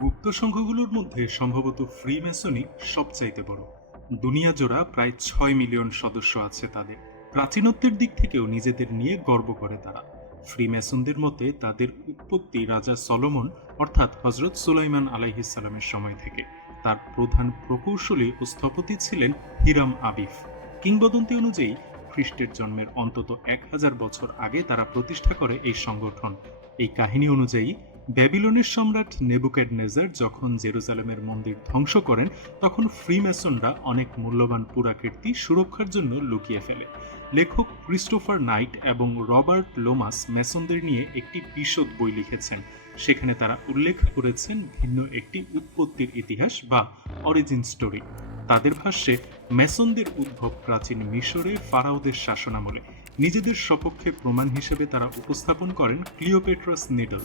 গুপ্ত সংঘগুলোর মধ্যে সম্ভবত ফ্রি মেসনই সবচাইতে বড়। দুনিয়া জোড়া প্রায় ছয় মিলিয়ন সদস্য আছে তাদের। প্রাচীনত্বের দিক থেকেও নিজেদের নিয়ে গর্ব করে তারা। ফ্রি মেসনদের মতে তাদের উৎপত্তি রাজা সলোমন, অর্থাৎ হজরত সুলাইমান আলাইহিসালামের সময় থেকে। তার প্রধান প্রকৌশলী ও স্থপতি ছিলেন হিরাম আবিফ। কিংবদন্তি অনুযায়ী, খ্রিস্টের জন্মের অন্তত এক হাজার বছর আগে তারা প্রতিষ্ঠা করে এই সংগঠন। এই কাহিনী অনুযায়ী ব্যাবিলনের সম্রাট নেবুকেড নেজার যখন জেরুজালেমের মন্দির ধ্বংস করেন, তখন ফ্রিমেসনরা অনেক মূল্যবান পুরাকীর্তি সুরক্ষার জন্য লুকিয়ে ফেলে। লেখক ক্রিস্টোফার নাইট এবং রবার্ট লোমাস মেসনদের নিয়ে একটি বিশদ বই লিখেছেন। সেখানে তারা উল্লেখ করেছেন ভিন্ন একটি উৎপত্তির ইতিহাস বা অরিজিন স্টোরি। তাদের ভাষ্যে, মেসনদের উদ্ভব প্রাচীন মিশরে ফারাওদের শাসনামলে। নিজেদের সপক্ষে প্রমাণ হিসেবে তারা উপস্থাপন করেন ক্লিওপেট্রাস নিডল।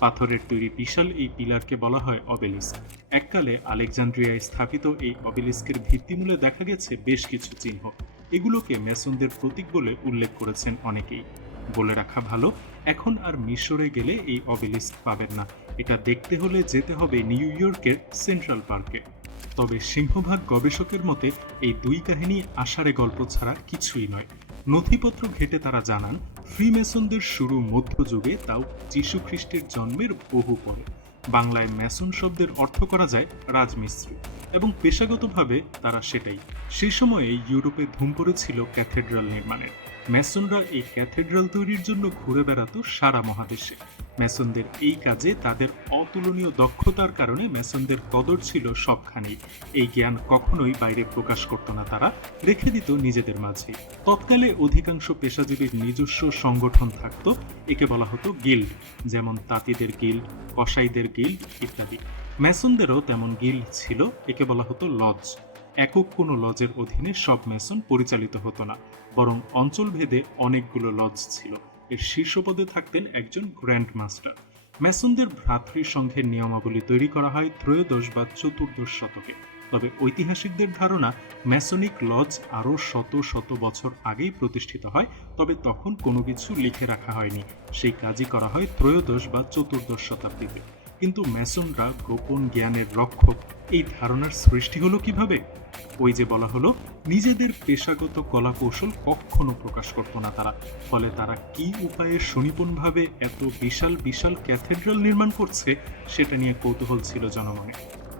পাথরের তৈরি বিশাল এই পিলারকে বলা হয় অবেলিস্ক। এককালে আলেকজান্ড্রিয়ায় স্থাপিত এই অবেলিস্কের ভিত্তিমূলে দেখা গেছে বেশ কিছু চিহ্ন। এগুলোকে মেসনদের প্রতীক বলে উল্লেখ করেছেন অনেকেই। বলে রাখা ভালো, এখন আর মিশরে গেলে এই অবেলিস্ক পাবেন না। এটা দেখতে হলে যেতে হবে নিউ ইয়র্কের সেন্ট্রাল পার্কে। তবে সিংহভাগ গবেষকের মতে, এই দুই কাহিনী আষাঢ়ে গল্প ছাড়া কিছুই নয়। নথিপত্র ঘেটে তারা জানান, ফ্রিমেসনদের শুরু মধ্যযুগে তাও যীশু খ্রিস্টের জন্মের বহু পরে। বাংলায় মেসন শব্দের অর্থ করা যায় রাজমিস্ত্রি। এবং পেশাগতভাবে তারা সেটাই। সেই সময়ে ইউরোপে ধুম পড়েছিল ক্যাথেড্রাল নির্মাণের। মেসনরা এই ক্যাথেড্রাল তৈরির জন্য ঘুরে বেড়াতো সারা মহাদেশে। মেসনদের এই কাজে তাদের অতুলনীয় দক্ষতার কারণে মেসনদের কদর ছিল সবখানেই। এই জ্ঞান কখনোই বাইরে প্রকাশ করত না তারা, রেখে দিত নিজেদের মাঝে। তৎকালে অধিকাংশ পেশাজীবীর নিজস্ব সংগঠন থাকত, একে বলা হতো গিল্ড, যেমন তাঁতিদের গিল্ড, কসাইদের গিল্ড ইত্যাদি। মেসনদেরও তেমন গিল্ড ছিল, একে বলা হতো লজ। একক কোনো লজের অধীনে সব মেসন পরিচালিত হতো না, বরং অঞ্চলভেদে অনেকগুলো লজ ছিল। এর শীর্ষপদে থাকতেন একজন গ্র্যান্ড মাস্টার মেসনদের ভ্রাতৃ সংঘের নিয়মাবলী তৈরি করা হয় ত্রয়োদশ বা চতুর্দশ শতকে। তবে ঐতিহাসিকদের ধারণা, ম্যাসনিক লজ আরও শত শত বছর আগেই প্রতিষ্ঠিত হয়, তবে তখন কোনো কিছু লিখে রাখা হয়নি। সেই কাজই করা হয় ত্রয়োদশ বা চতুর্দশ শতাব্দীতে। কিন্তু ম্যাসনরা গোপন জ্ঞানের রক্ষক এই ধারণার সৃষ্টি হলো কীভাবে? ওই যে বলা হলো, নিজেদের পেশাগত কলা কৌশল কখনো প্রকাশ করতো না তারা। ফলে তারা কি উপায়ে সুনিপুণভাবে এত বিশাল বিশাল ক্যাথেড্রাল নির্মাণ করছে, সেটা নিয়ে কৌতূহল ছিল জনমনে।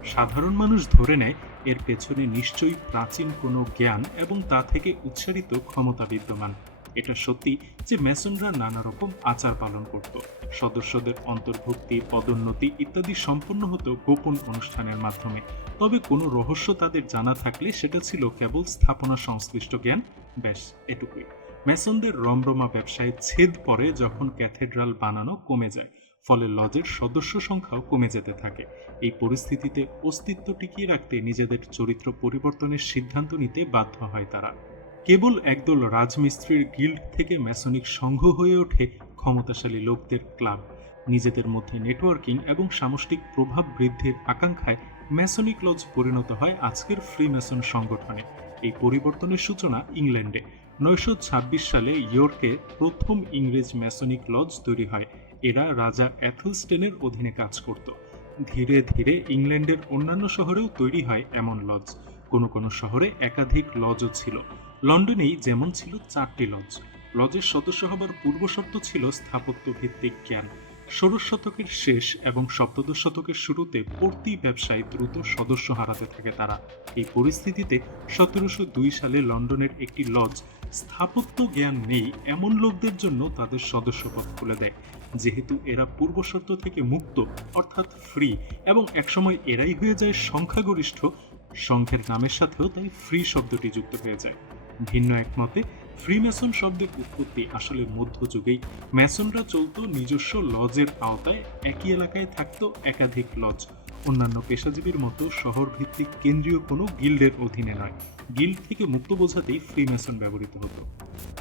সাধারণ মানুষ ধরে নেয়, এর পেছনে নিশ্চয়ই প্রাচীন কোনো জ্ঞান এবং তা থেকে উচ্চারিত ক্ষমতা বিদ্যমান এটা সত্যি যে মেসনরা নানা রকম আচার পালন করত। সদস্যদের অন্তর্ভুক্তি, পদোন্নতি ইত্যাদি সম্পন্ন হতো গোপন অনুষ্ঠানের মাধ্যমে। তবে কোনো রহস্য তাদের জানা থাকলে সেটা ছিল কেবল স্থাপনা সংশ্লিষ্ট জ্ঞান। ব্যাস, এটুকুই। মেসনদের রমরমা ব্যবসায় ছেদ পড়ে যখন ক্যাথেড্রাল বানানো কমে যায়, ফলে লজের সদস্য সংখ্যাও কমে যেতে থাকে। এই পরিস্থিতিতে অস্তিত্ব টিকিয়ে রাখতে নিজেদের চরিত্র পরিবর্তনের সিদ্ধান্ত নিতে বাধ্য হয় তারা। কেবল একদল রাজমিস্ত্রির গিল্ড থেকে ম্যাসনিক সংঘ হয়ে ওঠে ক্ষমতাশালী লোকদের ক্লাব। নিজেদের মধ্যে নেটওয়ার্কিং এবং সামষ্টিক প্রভাব বৃদ্ধির আকাঙ্ক্ষায় ম্যাসনিক লজ পরিণত হয় আজকের ফ্রি ম্যাসন সংগঠনে। এই পরিবর্তনের সূচনা ইংল্যান্ডে। নয়শো ছাব্বিশ সালে ইয়র্কে প্রথম ইংরেজ ম্যাসনিক লজ তৈরি হয়। এরা রাজা অ্যাথলস্টেনের অধীনে কাজ করত। ধীরে ধীরে ইংল্যান্ডের অন্যান্য শহরেও তৈরি হয় এমন লজ। কোনো কোনো শহরে একাধিক লজও ছিল। লন্ডনেই যেমন ছিল চারটি লজ, লজের সদস্য হবার পূর্বশর্ত ছিল স্থাপত্য ভিত্তিক জ্ঞান। ষোড়শ শতকের শেষ এবং সপ্তদশ শতকের শুরুতে প্রতি ব্যবসায় দ্রুত সদস্য হারাতে থাকে তারা। এই পরিস্থিতিতে সতেরোশো দুই সালে লন্ডনের একটি লজ স্থাপত্য জ্ঞান নেই এমন লোকদের জন্য তাদের সদস্যপদ খুলে দেয়। যেহেতু এরা পূর্বশর্ত থেকে মুক্ত, অর্থাৎ ফ্রি এবং একসময় এরাই হয়ে যায় সংখ্যাগরিষ্ঠ, সংখ্যের নামের সাথেও তাই ফ্রি শব্দটি যুক্ত হয়ে যায়। ভিন্ন একমতে ফ্রি ফ্রিমেসন শব্দের উৎপত্তি আসলে মধ্যযুগেই ম্যাসনরা চলতো নিজস্ব লজের আওতায়, একই এলাকায় থাকতো একাধিক লজ। অন্যান্য পেশাজীবীর মতো শহর ভিত্তিক কেন্দ্রীয় কোনো গিল্ডের অধীনে নয়। গিল্ড থেকে মুক্ত বোঝাতেই ফ্রি ফ্রিমেসন ব্যবহৃত হতো।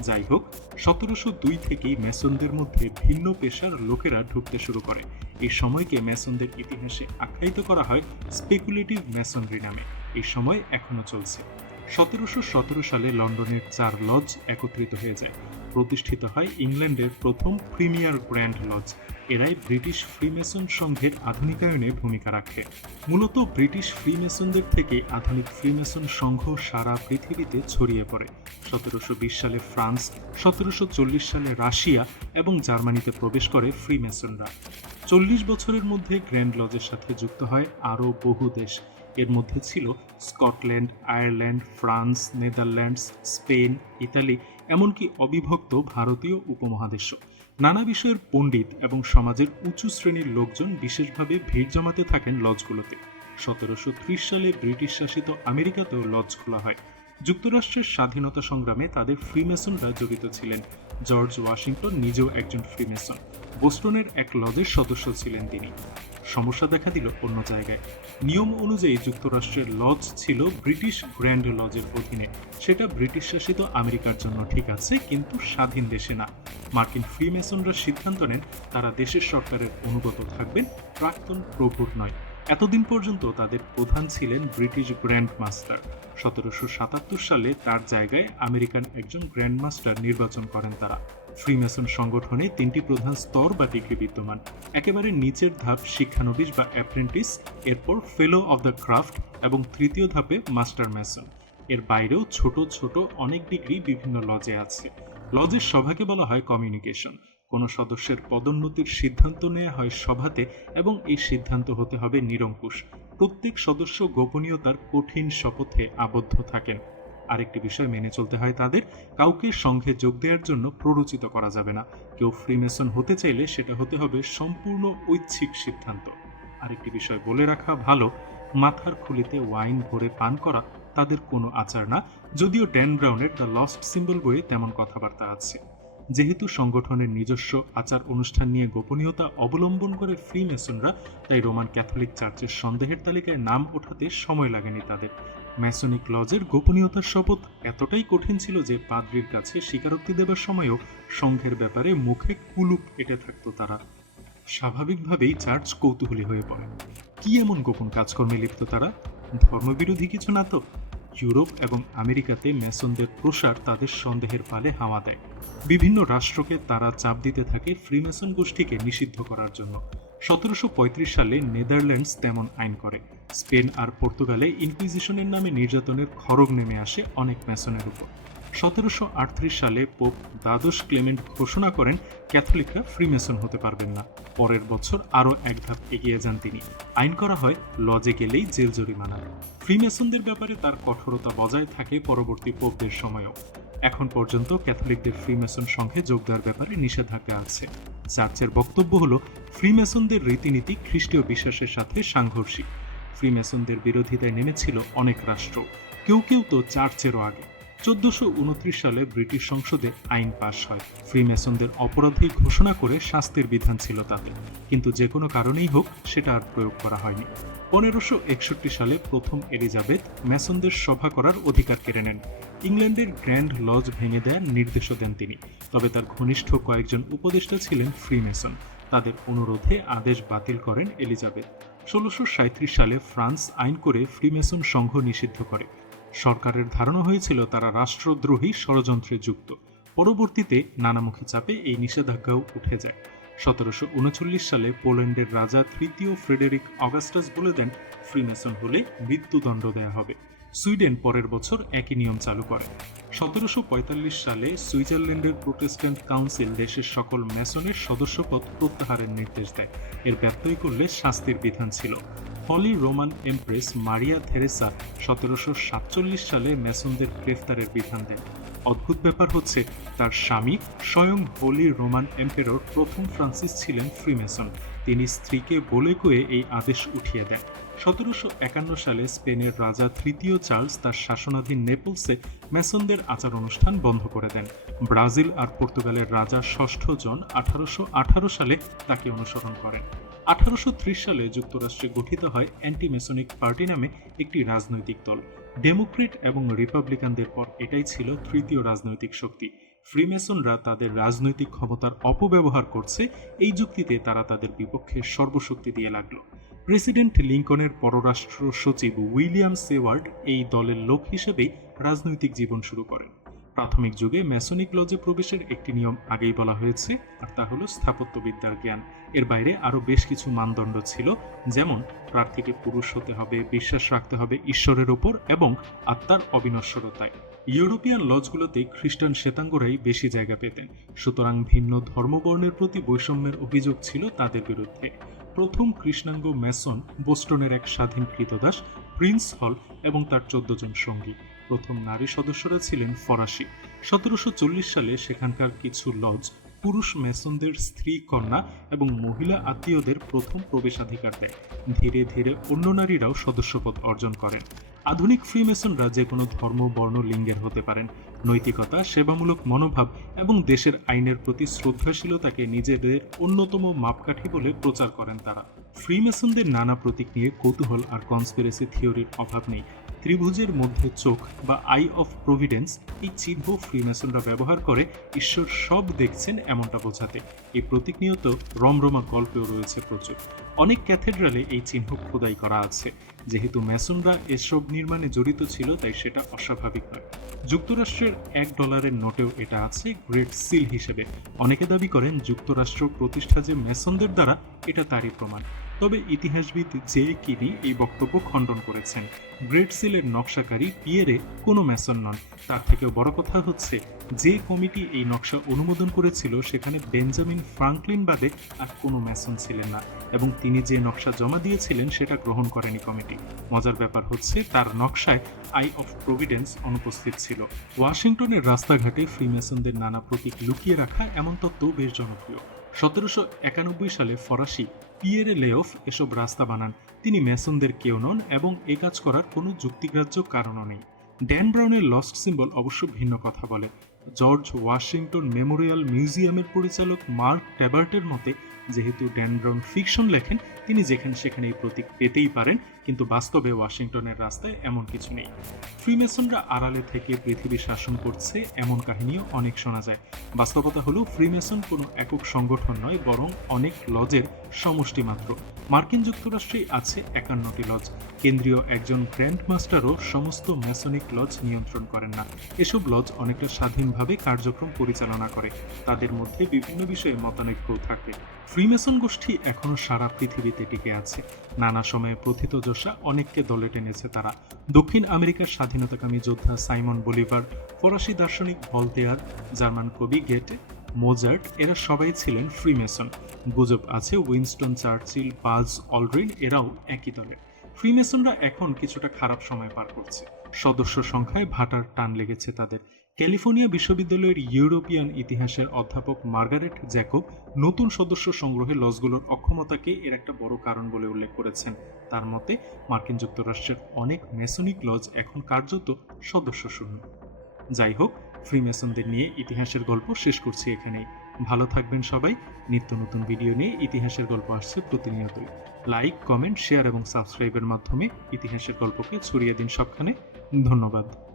যাই হোক সতেরোশো দুই থেকেই মেসনদের মধ্যে ভিন্ন পেশার লোকেরা ঢুকতে শুরু করে। এই সময়কে মেসনদের ইতিহাসে আখ্যায়িত করা হয় স্পেকুলেটিভ মেসনরি নামে। এই সময় এখনও চলছে। সতেরোশো সতেরো সালে লন্ডনের চার লজ একত্রিত হয়ে যায়। প্রতিষ্ঠিত হয় ইংল্যান্ডের প্রথম প্রিমিয়ার গ্র্যান্ড লজ। এরাই ব্রিটিশ ফ্রিমেসন সংঘের আধুনিকায়নে ভূমিকা রাখে। মূলত ব্রিটিশ ফ্রিমেসনদের থেকে আধুনিক ফ্রিমেসন সংঘ সারা পৃথিবীতে ছড়িয়ে পড়ে। সতেরোশো বিশ সালে ফ্রান্স, সতেরোশো চল্লিশ সালে রাশিয়া এবং জার্মানিতে প্রবেশ করে ফ্রিমেসনরা। চল্লিশ বছরের মধ্যে গ্র্যান্ড লজের সাথে যুক্ত হয় আরও বহু দেশ। এর মধ্যে ছিল Scotland, Ireland, France, Netherlands, Spain, Italy, এমনকি অবিভক্ত ভারতীয় উপমহাদেশ নানা বিষয়ের পণ্ডিত এবং সমাজের উঁচু শ্রেণির লোকজন বিশেষভাবে ভিড় জমাতে থাকেন লজগুলোতে। সতেরোশো ত্রিশ সালে ব্রিটিশ শাসিত আমেরিকাতেও লজ খোলা হয়। যুক্তরাষ্ট্রের স্বাধীনতা সংগ্রামে তাদের ফ্রিমেসনরা জড়িত ছিলেন। জর্জ ওয়াশিংটন নিজেও একজন ফ্রিমেসন। বোস্টনের এক লজের সদস্য ছিলেন তিনি। সমস্যা দেখা দিল অন্য জায়গায়। নিয়ম অনুযায়ী যুক্তরাষ্ট্রের লজ ছিল ব্রিটিশ গ্র্যান্ড লজের অধীনে। সেটা ব্রিটিশ শাসিত আমেরিকার জন্য ঠিক আছে, কিন্তু স্বাধীন দেশে না। মার্কিন ফ্রিমেসনরা সিদ্ধান্ত নেন, তারা দেশের সরকারের অনুগত থাকবেন, প্রাক্তন প্রভুর নয়। এতদিন পর্যন্ত তাদের প্রধান ছিলেন ব্রিটিশ গ্র্যান্ড মাস্টার সতেরোশো সাতাত্তর সালে তার জায়গায় আমেরিকান একজন গ্র্যান্ড মাস্টার নির্বাচন করেন তারা। ফ্রিমেসন সংগঠনে তিনটি প্রধান স্তর বা ডিগ্রি বিদ্যমান। একেবারে নিচের ধাপ শিক্ষানবিশ বা অ্যাপ্রেন্টিস, এরপর ফেলো অব দ্য ক্রাফট এবং তৃতীয় ধাপে মাস্টার ম্যাসন। এর বাইরেও ছোট ছোট অনেক ডিগ্রি বিভিন্ন লজে আছে। লজের সভাকে বলা হয় কমিউনিকেশন। কোনো সদস্যের পদোন্নতির সিদ্ধান্ত নেওয়া হয় সভাতে এবং এই সিদ্ধান্ত হতে হবে নিরঙ্কুশ। প্রত্যেক সদস্য গোপনীয়তার কঠিন শপথে আবদ্ধ থাকেন। আরেকটি বিষয় মেনে চলতে হয় তাদের, কাউকে সংঘে যোগ দেওয়ার জন্য প্ররোচিত করা যাবে না। কেউ ফ্রিমেসন হতে চাইলে সেটা হতে হবে সম্পূর্ণ ঐচ্ছিক সিদ্ধান্ত। আরেকটি বিষয় বলে রাখা ভালো, মাথার খুলিতে ওয়াইন ভরে পান করা তাদের কোনো আচার না, যদিও ড্যান ব্রাউনের দ্য লস্ট সিম্বল বইয়ে তেমন কথাবার্তা আছে। যেহেতু সংগঠনের নিজস্ব আচার অনুষ্ঠান নিয়ে গোপনীয়তা অবলম্বন করে ফ্রিমেসনরা তাই রোমান ক্যাথলিক চার্চের সন্দেহের তালিকায় নাম ওঠাতে সময় লাগেনি তাদের। ম্যাসনিক লজের গোপনীয়তার শপথ এতটাই কঠিন ছিল যে পাদ্রির কাছে স্বীকারোক্তি দেবার সময়ও সংঘের ব্যাপারে মুখে কুলুপ এঁটে থাকত তারা। স্বাভাবিকভাবেই চার্চ কৌতূহলী হয়ে পড়ে। কি এমন গোপন কাজকর্মে লিপ্ত তারা? ধর্মবিরোধী কিছু না তো? ইউরোপ এবং আমেরিকাতে ম্যাসনদের প্রসার তাদের সন্দেহের পালে হাওয়া দেয়। বিভিন্ন রাষ্ট্রকে তারা চাপ দিতে থাকে ফ্রিমেসন গোষ্ঠীকে নিষিদ্ধ করার জন্য। সতেরোশো পঁয়ত্রিশ সালে নেদারল্যান্ডস তেমন আইন করে। স্পেন আর পর্তুগালে ইনকুইজিশনের নামে নির্যাতনের খড়গ নেমে আসে অনেক ম্যাসনের উপর। সতেরোশো আটত্রিশ সালে পোপ দ্বাদশ ক্লেমেন্ট ঘোষণা করেন, ক্যাথলিকরা ফ্রিমেসন হতে পারবেন না। পরের বছর আরও এক ধাপ এগিয়ে যান তিনি। আইন করা হয়, লজে গেলেই জেল জরিমানা। ফ্রিমেসনদের ব্যাপারে তার কঠোরতা বজায় থাকে পরবর্তী পোপদের সময়ও। এখন পর্যন্ত ক্যাথলিকদের ফ্রিমেসন সংঘে যোগ দেওয়ার ব্যাপারে নিষেধাজ্ঞা আছে। চার্চের বক্তব্য হল, ফ্রিমেসনদের রীতিনীতি খ্রিস্টীয় বিশ্বাসের সাথে সাংঘর্ষিক। ফ্রিমেসনদের বিরোধিতায় নেমেছিল অনেক রাষ্ট্র। কেউ কেউ তো চার্চেরও আগে। চোদ্দশো সালে ব্রিটিশ সংসদে আইন পাশ হয়। ফ্রিমেসনদের অপরাধী ঘোষণা করে শাস্তির বিধান ছিল তাতে কিন্তু যে কোনো কারণেই হোক, সেটা আর প্রয়োগ করা হয়নি। পনেরোশো সালে প্রথম এলিজাবেথ ম্যাসনদের সভা করার অধিকার কেড়ে নেন। ইংল্যান্ডের গ্র্যান্ড লজ ভেঙে দেওয়ার নির্দেশও দেন তিনি। তবে তার ঘনিষ্ঠ কয়েকজন উপদেষ্টা ছিলেন ফ্রিমেসন। তাদের অনুরোধে আদেশ বাতিল করেন এলিজাবেথ। ষোলোশো সালে ফ্রান্স আইন করে ফ্রিমেসন সংঘ নিষিদ্ধ করে। সরকারের ধারণা হয়েছিল তারা রাষ্ট্রদ্রোহী ষড়যন্ত্রে যুক্ত। পরবর্তীতে নানামুখী চাপে এই নিষেধাজ্ঞাও উঠে যায়। সতেরোশো উনচল্লিশ সালে পোল্যান্ডের রাজা তৃতীয় ফ্রেডেরিক অগাস্টাস বলে দেন, ফ্রিমেসন হলে মৃত্যুদণ্ড দেয়া হবে। সুইডেন পরের বছর একই নিয়ম চালু করে। সতেরোশো পঁয়তাল্লিশ সালে সুইজারল্যান্ডের প্রোটেস্ট্যান্ট কাউন্সিল দেশের সকল ম্যাসনের সদস্যপদ প্রত্যাহারের নির্দেশ দেয়। এর ব্যত্যয় করলে শাস্তির বিধান ছিল। Holy Roman Empress Maria Theresa সতেরোশো সাতচল্লিশ সালে ম্যাসনদের গ্রেফতারের বিধান দেন। অদ্ভুত ব্যাপার হচ্ছে, তার স্বামী স্বয়ং হোলি রোমান এম্পেরর প্রথম ফ্রান্সিস ছিলেন ফ্রিমেসন। তিনি স্ত্রীকে বলে কয়ে এই আদেশ উঠিয়ে দেন। সতেরোশো একান্ন সালে স্পেনের রাজা তৃতীয় চার্লস তার শাসনাধীন নেপলসে ম্যাসনদের আচার অনুষ্ঠান বন্ধ করে দেন। ব্রাজিল আর পর্তুগালের রাজা ষষ্ঠ জন আঠারোশো আঠারো সালে তাকে অনুসরণ করেন। আঠারোশো ত্রিশ সালে যুক্তরাষ্ট্রে গঠিত হয় অ্যান্টি মেসনিক পার্টি নামে একটি রাজনৈতিক দল। ডেমোক্রেট এবং রিপাবলিকানদের পর এটাই ছিল তৃতীয় রাজনৈতিক শক্তি। ফ্রিমেসনরা তাদের রাজনৈতিক ক্ষমতার অপব্যবহার করছে, এই যুক্তিতে তারা তাদের বিপক্ষে সর্বশক্তি দিয়ে লাগল। প্রেসিডেন্ট লিঙ্কনের পররাষ্ট্র সচিব উইলিয়াম সেওয়ার্ড এই দলের লোক হিসেবেই রাজনৈতিক জীবন শুরু করেন। প্রাথমিক যুগে ম্যাসনিক লজে প্রবেশের একটি নিয়ম আগেই বলা হয়েছে, আর তা হলো স্থাপত্যবিদ্যার জ্ঞান। এর বাইরে আরও বেশ কিছু মানদণ্ড ছিল, যেমন প্রার্থীকে পুরুষ হতে হবে, বিশ্বাস রাখতে হবে ঈশ্বরের ওপর এবং আত্মার অবিনশ্বরতায়। ইউরোপিয়ান লজগুলোতে খ্রিস্টান শ্বেতাঙ্গরাই বেশি জায়গা পেতেন, সুতরাং ভিন্ন ধর্মবর্ণের প্রতি বৈষম্যের অভিযোগ ছিল তাদের বিরুদ্ধে। প্রথম কৃষ্ণাঙ্গ ম্যাসন বোস্টনের এক স্বাধীন কৃতদাস, প্রিন্স হল এবং তার চোদ্দ জন সঙ্গী। প্রথম নারী সদস্যরা ছিলেন ফরাসি। সতেরোশো চল্লিশ সালে সেখানকার কিছু লজ পুরুষ মেসনদের স্ত্রী, কন্যা এবং মহিলা আত্মীয়দের প্রথম প্রবেশাধিকার দেয়। ধীরে ধীরে অন্য নারীরাও সদস্যপদ অর্জন করেন। আধুনিক ফ্রিমেসনরা যে কোনো ধর্ম, বর্ণ, লিঙ্গের হতে পারেন। নৈতিকতা, সেবামূলক মনোভাব এবং দেশের আইনের প্রতি শ্রদ্ধাশীলতাকে নিজেদের অন্যতম মাপকাঠি বলে প্রচার করেন তারা। ফ্রি ফ্রিমেসনদের নানা প্রতীক নিয়ে কৌতূহল আর কনস্পিরেসি থিওরির অভাব নেই। ত্রিভুজের মধ্যে চোখ বা আই অফ প্রভিডেন্স এই চিহ্ন ফ্রিমেসনরা ব্যবহার করে ঈশ্বর সব দেখছেন এমনটা বোঝাতে। এই প্রতীক নিয়েও তো রমরমা গল্পেও রয়েছে প্রচুর। অনেক ক্যাথেড্রালে এই চিহ্ন খোদাই করা আছে। যেহেতু ম্যাসনরা এসব নির্মাণে জড়িত ছিল, তাই সেটা অস্বাভাবিক নয়। যুক্তরাষ্ট্রের এক ডলারের নোটেও এটা আছে গ্রেট সিল হিসেবে। অনেকে দাবি করেন যুক্তরাষ্ট্র প্রতিষ্ঠা যে ম্যাসনদের দ্বারা, এটা তারই প্রমাণ। তবে ইতিহাসবিদ জে কিনি এই বক্তব্য খণ্ডন করেছেন। গ্রেট সিলের নকশাকারী পিয়েরে কোনো ম্যাসন নন। তার থেকেও বড় কথা হচ্ছে, যে কমিটি এই নকশা অনুমোদন করেছিল সেখানে বেঞ্জামিন ফ্রাঙ্কলিন বাদে আর কোনো ম্যাসন ছিলেন না এবং তিনি যে নকশা জমা দিয়েছিলেন সেটা গ্রহণ করেনি কমিটি। মজার ব্যাপার হচ্ছে, তার নকশায় আই অফ প্রভিডেন্স অনুপস্থিত ছিল। ওয়াশিংটনের রাস্তাঘাটে ফ্রিমেসনদের নানা প্রতীক লুকিয়ে রাখা এমন তত্ত্ব বেশ জনপ্রিয়। সতেরোশো একানব্বই সালে ফরাসি পিয়েরে লেওফ এসব রাস্তা বানান। তিনি ম্যাসনদের কেউ নন এবং এ কাজ করার কোনো যুক্তিগ্রাহ্য কারণও নেই। ড্যান ব্রাউনের লস্ট সিম্বল অবশ্য ভিন্ন কথা বলে। জর্জ ওয়াশিংটন মেমোরিয়াল মিউজিয়ামের পরিচালক মার্ক ট্যাবার্টের মতে, যেহেতু ড্যান ব্রাউন ফিকশন লেখেন, তিনি যেখানে সেখানে এই প্রতীক পেতেই পারেন, কিন্তু বাস্তবে ওয়াশিংটনের রাস্তায় এমন কিছু নেই। ফ্রিমেসনরা আড়ালে থেকে পৃথিবী শাসন করছে এমন কাহিনীও অনেক শোনা যায়। বাস্তবতা হলো, ফ্রিমেসন কোনো একক সংগঠন নয়, বরং অনেক লজের সমষ্টি মাত্র। মার্কিন যুক্তরাষ্ট্রেই আছে একান্নটি লজ। কেন্দ্রীয় একজন গ্র্যান্ড মাস্টারও সমস্ত ম্যাসনিক লজ নিয়ন্ত্রণ করেন না। এসব লজ অনেকটা স্বাধীনভাবে কার্যক্রম পরিচালনা করে। তাদের মধ্যে বিভিন্ন বিষয়ে মতানৈক্য থাকে। ফ্রিমেসন গোষ্ঠী এখনও সারা পৃথিবীতে টিকে আছে। নানা সময়ে প্রথিতযশা অনেককে দলে টেনেছে তারা। দক্ষিণ আমেরিকার স্বাধীনতাকামী যোদ্ধা সাইমন বলিভার, ফরাসি দার্শনিক ভলতেয়ার, জার্মান কবি গেটে মোজার্ট, এরা সবাই ছিলেন ফ্রিমেসন। গুজব আছে, উইনস্টন, চার্চিল বাজ অলড্রিন এরাও একই দলের। ফ্রিমেসনরা এখন কিছুটা খারাপ সময় পার করছে। সদস্য সংখ্যায় ভাটার টান লেগেছে তাদের। ক্যালিফোর্নিয়া বিশ্ববিদ্যালয়ের ইউরোপিয়ান ইতিহাসের অধ্যাপক মার্গারেট জ্যাকব নতুন সদস্য সংগ্রহে লজগুলোর অক্ষমতাকে এর একটা বড় কারণ বলে উল্লেখ করেছেন। তার মতে, মার্কিন যুক্তরাষ্ট্রের অনেক মেসনিক লজ এখন কার্যত সদস্য শূন্য। যাই হোক ফ্রিমেসনদের নিয়ে ইতিহাসের গল্প শেষ করছি এখানে ভালো থাকবেন সবাই। নিত্য নতুন ভিডিও নিয়ে ইতিহাসের গল্প আসছে প্রতিনিয়তই। লাইক, কমেন্ট, শেয়ার এবং সাবস্ক্রাইবের মাধ্যমে ইতিহাসের গল্পকে ছড়িয়ে দিন সবখানে। ধন্যবাদ।